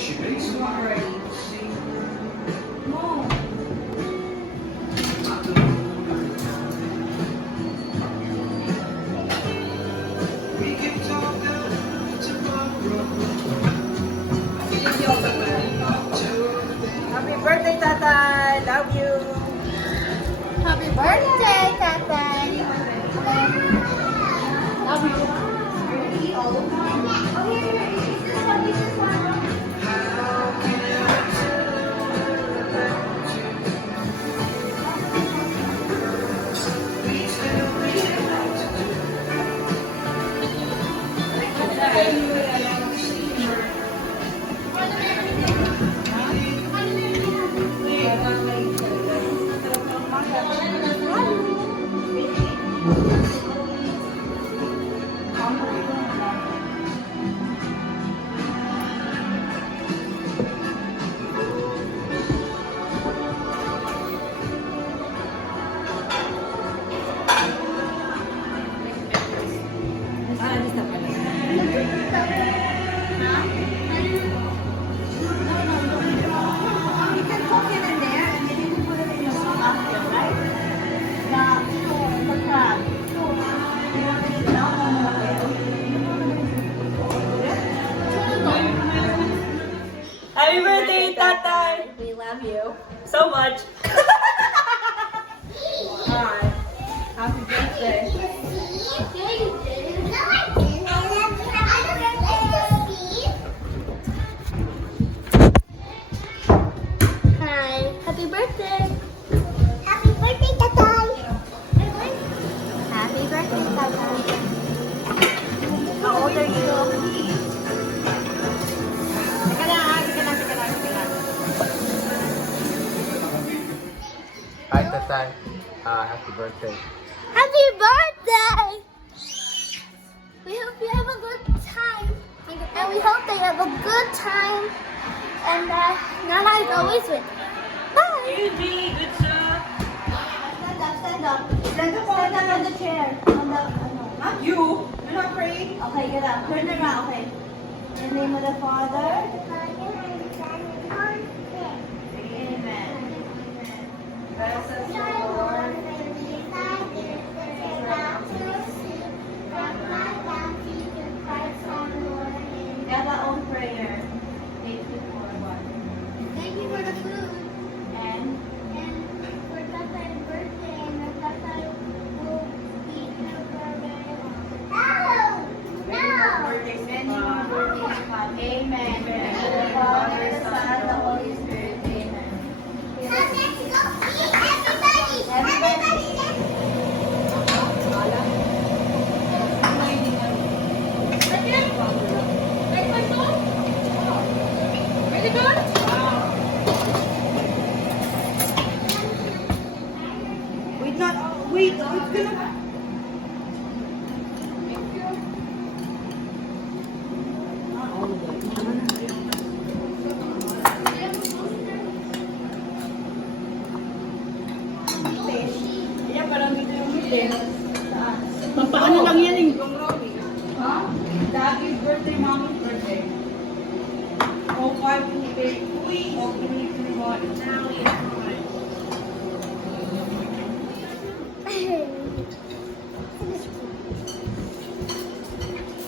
Come on already. No. Happy birthday, Tatay! Love you! Happy birthday, Tatay! Love you. Happy birthday, Tatay! We love you. So much! Alright. Happy birthday. Hi. Happy birthday. Happy birthday, Tatay. Happy birthday, Tatay. How old are you? Teka lang. Hi, Tatay. Happy birthday. Happy birthday! We hope you have a good time. And we hope they have a good time. And Nana is always with you. Bye! Easy, good job! Stand up, stand up. Stand up on the chair. On the, Not you! You're not praying? Okay, get up. Turn around, okay. In the name of the Father. Amen. Bless us, Lord. Have our own prayer. 8:41. Thank you for the food And and for Tatay's birthday and that Tatay will be here for a very long. No! many more birthdays to come. Amen. In the name of the Father, the Son, and the Holy Spirit. Amen. Let's go eat, everybody! Everybody, Really good? Wait, it's gonna... Ayan, parang dito yung meeting. Paano lang yan eh? Yung Romy. Ha? Daddy's birthday, mommy's birthday. Oh, five to eight. Uy, okay, everyone. Now it's time.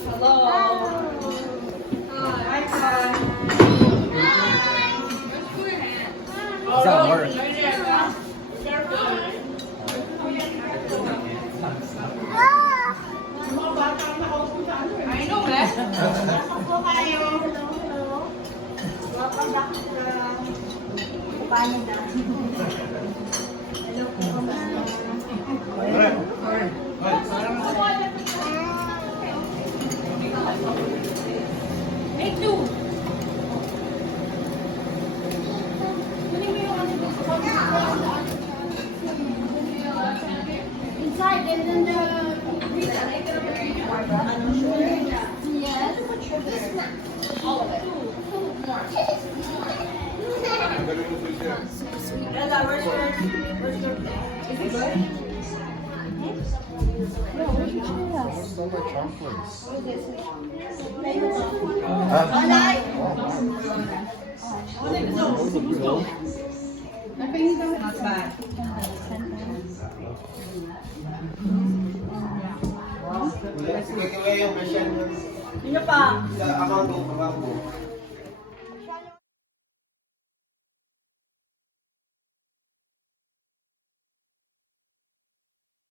Hello. Hi, Kai. It's not work. I know, eh? Hello. Welcome back to the Canada. Hello po. Make two. inside and then the yes. All of it. Ella, where's your Is it good? So much chocolates. Malay. Oh, wow. Not bad. Sino pa? Sa account ko.